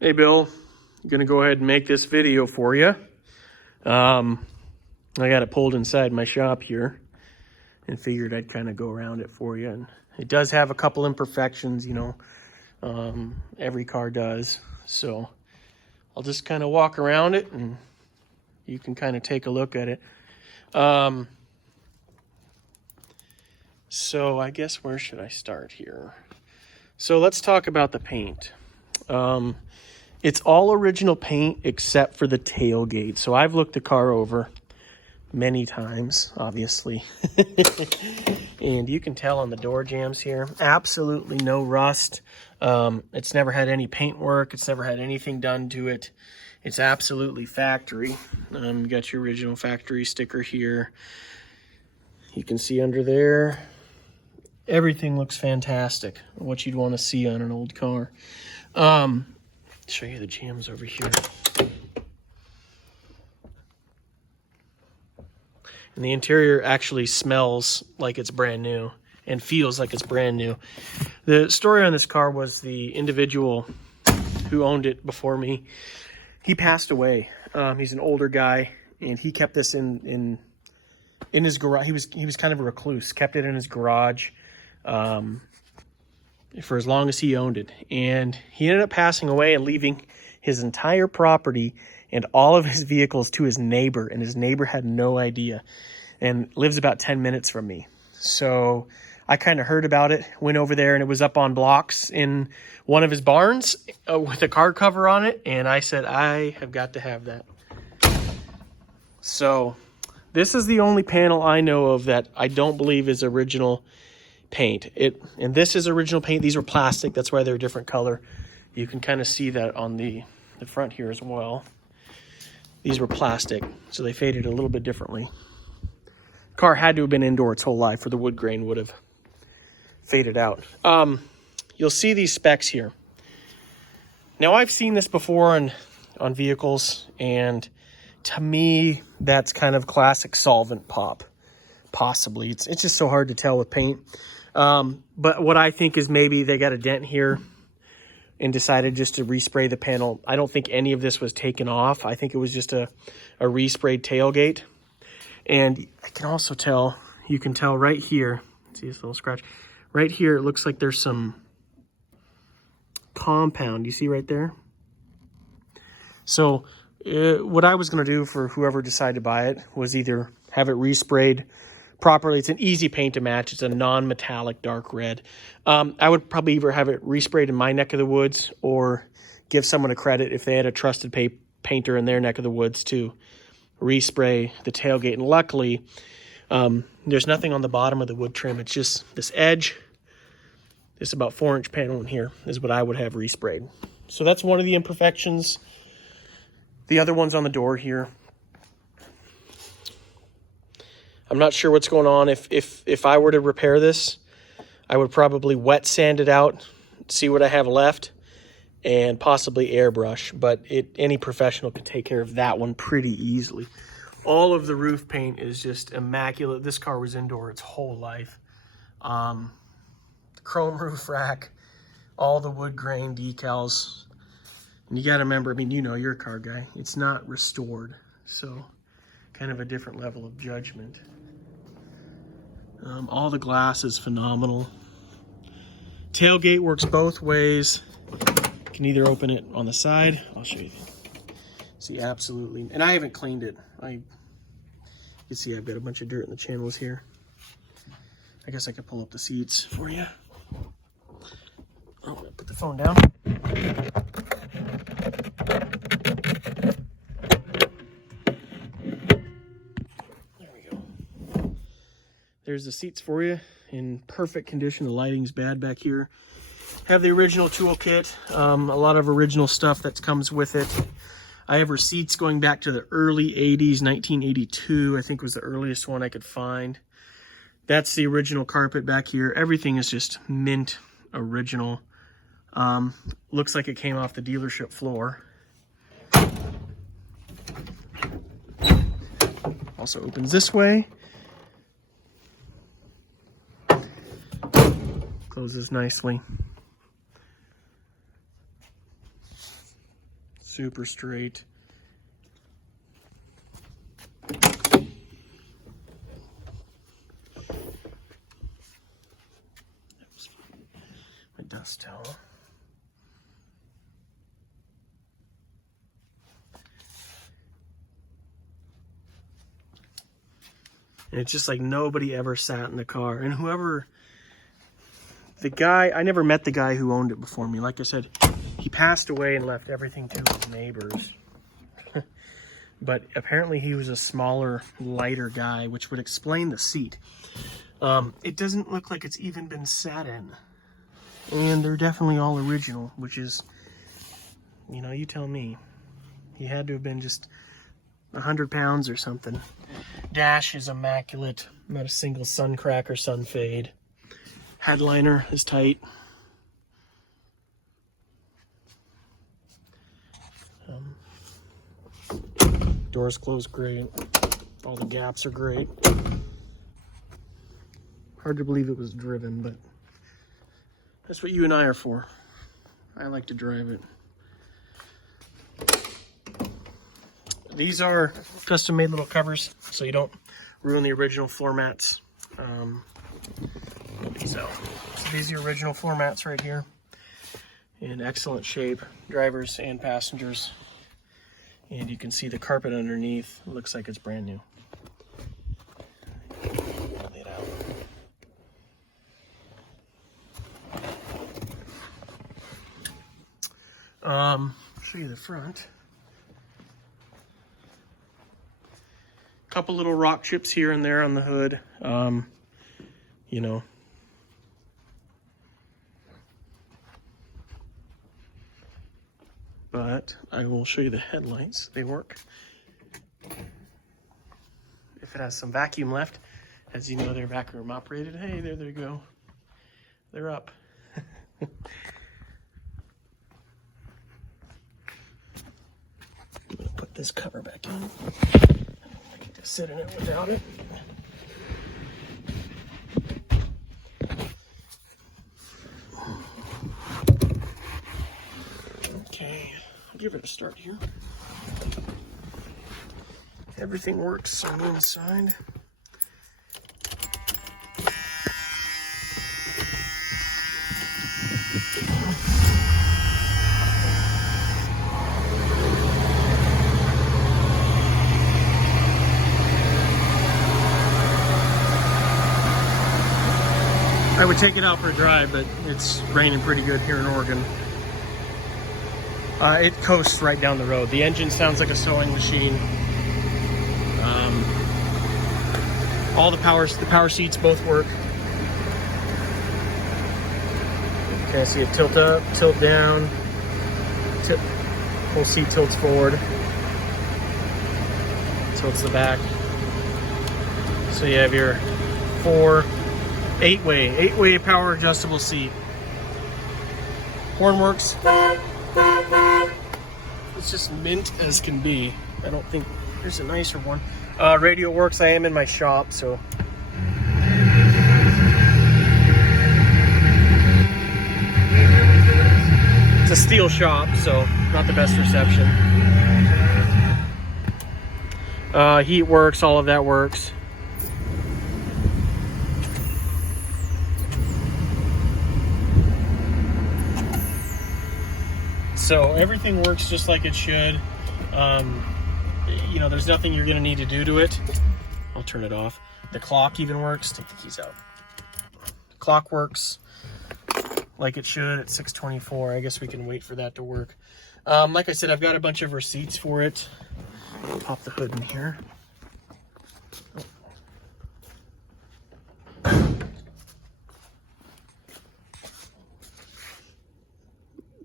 Hey Bill, I'm gonna go ahead and make this video for you. I got it pulled inside my shop here and figured I'd kind of go around it for you. And it does have a couple imperfections, you know, every car does. So I'll just kind of walk around it and you can kind of take a look at it. So I guess where should I start here? So let's talk about the paint. It's all original paint except for the tailgate. So I've looked the car over many times, obviously. And you can tell on the door jambs here, absolutely no rust. It's never had any paint work. It's never had anything done to it. It's absolutely factory. You got your original factory sticker here. You can see under there, everything looks fantastic. What you'd want to see on an old car. Show you the jams over here. And the interior actually smells like it's brand new and feels like it's brand new. The story on this car was the individual who owned it before me, he passed away. He's an older guy and he kept this in his garage. He was kind of a recluse, kept it in his garage for as long as he owned it. And he ended up passing away and leaving his entire property and all of his vehicles to his neighbor. And his neighbor had no idea and lives about 10 minutes from me. So I kind of heard about it, went over there, and it was up on blocks in one of his barns with a car cover on it. And I said, I have got to have that. So this is the only panel I know of that I don't believe is original paint. And this is original paint. These were plastic. That's why they're a different color. You can kind of see that on the front here as well. These were plastic, so they faded a little bit differently. Car had to have been indoor its whole life or the wood grain would have faded out. You'll see these specs here. Now I've seen this before on vehicles, and to me that's kind of classic solvent pop. Possibly. It's just so hard to tell with paint. But what I think is maybe they got a dent here and decided just to respray the panel. I don't think any of this was taken off. I think it was just a resprayed tailgate. And I can also tell, you can tell right here, see this little scratch? Right here, it looks like there's some compound. You see right there? So what I was going to do for whoever decided to buy it was either have it resprayed properly. It's an easy paint to match. It's a non-metallic dark red. I would probably either have it resprayed in my neck of the woods or give someone a credit if they had a trusted painter in their neck of the woods to respray the tailgate. And luckily, there's nothing on the bottom of the wood trim. It's just this edge, this about 4-inch panel in here is what I would have resprayed. So that's one of the imperfections. The other one's on the door here. I'm not sure what's going on. If I were to repair this, I would probably wet sand it out, see what I have left, and possibly airbrush. But any professional could take care of that one pretty easily. All of the roof paint is just immaculate. This car was indoor its whole life. The chrome roof rack, all the wood grain decals. And you got to remember, I mean, you know, you're a car guy. It's not restored, so kind of a different level of judgment. All the glass is phenomenal. Tailgate works both ways. You can either open it on the side. I'll show you. See, absolutely. And I haven't cleaned it. You can see I've got a bunch of dirt in the channels here. I guess I could pull up the seats for you. I'm gonna put the phone down. There's the seats for you in perfect condition. The lighting's bad back here. Have the original toolkit, a lot of original stuff that comes with it. I have receipts going back to the early 80s, 1982, I think was the earliest one I could find. That's the original carpet back here. Everything is just mint original. Looks like it came off the dealership floor. Also opens this way. Closes nicely. super straight. My dust towel. And it's just like nobody ever sat in the car. And whoever, the guy, I never met the guy who owned it before me. Like I said, he passed away and left everything to his neighbors. But apparently he was a smaller, lighter guy, which would explain the seat. It doesn't look like it's even been sat in. And they're definitely all original, which is, you know, you tell me. He had to have been just 100 pounds or something. Dash is immaculate. Not a single sun crack or sun fade. Headliner is tight. Doors closed great. All the gaps are great. Hard to believe it was driven, but that's what you and I are for. I like to drive it. These are custom made little covers, so you don't ruin the original floor mats. So these are the original floor mats right here. In excellent shape, drivers and passengers. And you can see the carpet underneath. It looks like it's brand new. Lay it out. Show you the front. Couple little rock chips here and there on the hood. You know. But I will show you the headlights. They work. If it has some vacuum left, as you know, they're vacuum operated. Hey, there they go. They're up. I'm gonna put this cover back in. I don't like to sit in it without it. Okay, I'll give it a start here. Everything works on the inside. I would take it out for a drive, but it's raining pretty good here in Oregon. It coasts right down the road. The engine sounds like a sewing machine. All the power seats both work. Okay, so you tilt up, tilt down, whole seat tilts forward, tilts the back. So you have your eight-way power adjustable seat. Horn works. It's just mint as can be. I don't think there's a nicer one. Radio works. I am in my shop, so it's a steel shop, so not the best reception. Heat works. All of that works. So everything works just like it should. You know, there's nothing you're gonna need to do to it. I'll turn it off. The clock even works. Take the keys out. The clock works like it should at 6:24. I guess we can wait for that to work. Like I said, I've got a bunch of receipts for it. Pop the hood in here.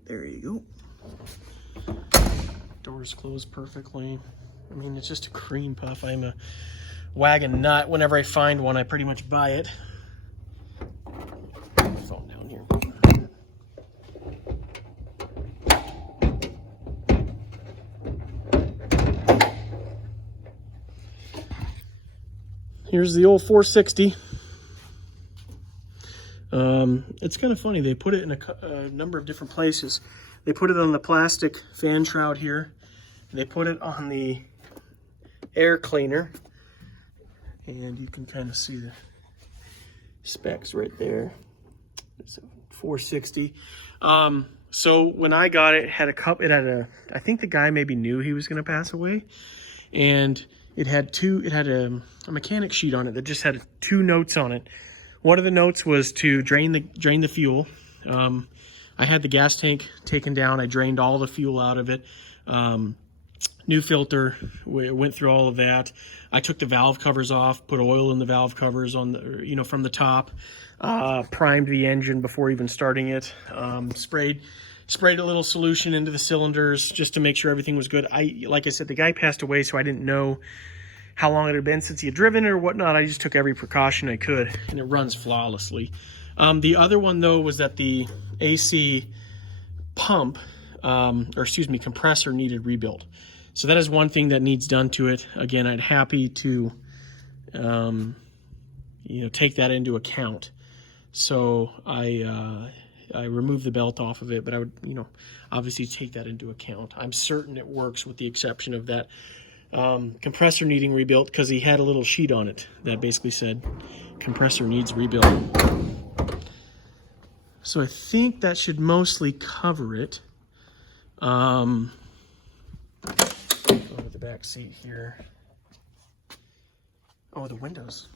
There you go. Doors close perfectly. I mean, it's just a cream puff. I'm a wagon nut. Whenever I find one, I pretty much buy it. Phone down here. Here's the old 460. It's kind of funny. They put it in a number of different places. They put it on the plastic fan shroud here. And they put it on the air cleaner. And you can kind of see the specs right there. It's a 460. So when I got it, I think the guy maybe knew he was going to pass away. And it had a mechanic sheet on it that just had 2 notes on it. One of the notes was to drain the fuel. I had the gas tank taken down. I drained all the fuel out of it. New filter, went through all of that. I took the valve covers off, put oil in the valve covers on the, from the top, primed the engine before even starting it, sprayed a little solution into the cylinders just to make sure everything was good. Like I said, the guy passed away, so I didn't know how long it had been since he had driven it or whatnot. I just took every precaution I could, and it runs flawlessly. The other one, though, was that the AC pump, compressor needed rebuilt. So that is one thing that needs done to it. Again, I'd happy to, take that into account. So I removed the belt off of it, but I would, obviously take that into account. I'm certain it works with the exception of that compressor needing rebuilt, because he had a little sheet on it that basically said compressor needs rebuilt. So I think that should mostly cover it. Go to the back seat here. Oh, the windows.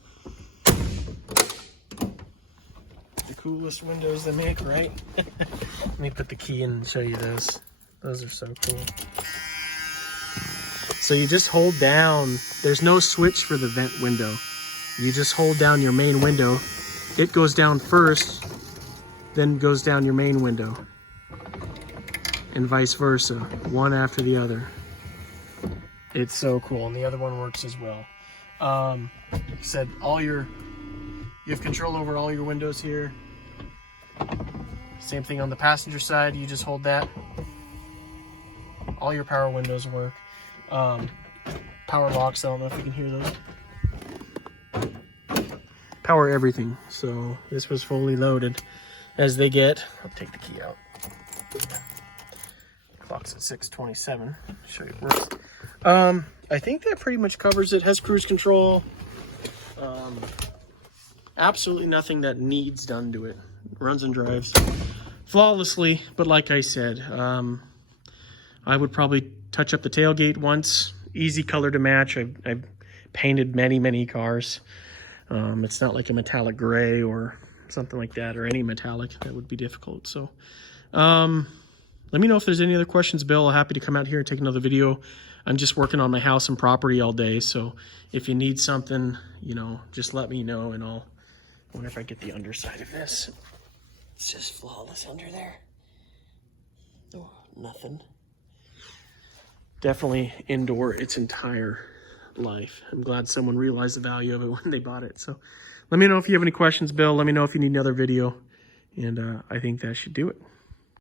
The coolest windows they make, right? Let me put the key in and show you those. Those are so cool. So you just hold down, there's no switch for the vent window. You just hold down your main window. It goes down first, then goes down your main window. And vice versa, one after the other. It's so cool, and the other one works as well. Like I said, you have control over all your windows here. Same thing on the passenger side, you just hold that. All your power windows work. Power locks, I don't know if you can hear those. Power everything, so this was fully loaded as they get. I'll take the key out. Clock's at 6:27. Show you it works. I think that pretty much covers it. Has cruise control. Absolutely nothing that needs done to it. Runs and drives flawlessly, but like I said, I would probably touch up the tailgate once. Easy color to match. I've painted many cars. It's not like a metallic gray or something like that, or any metallic. That would be difficult. So let me know if there's any other questions, Bill. I'm happy to come out here and take another video. I'm just working on my house and property all day, so if you need something, just let me know, and I wonder if I get the underside of this. It's just flawless under there. Oh, nothing. Definitely indoor its entire life. I'm glad someone realized the value of it when they bought it. So let me know if you have any questions, Bill. Let me know if you need another video, and I think that should do it.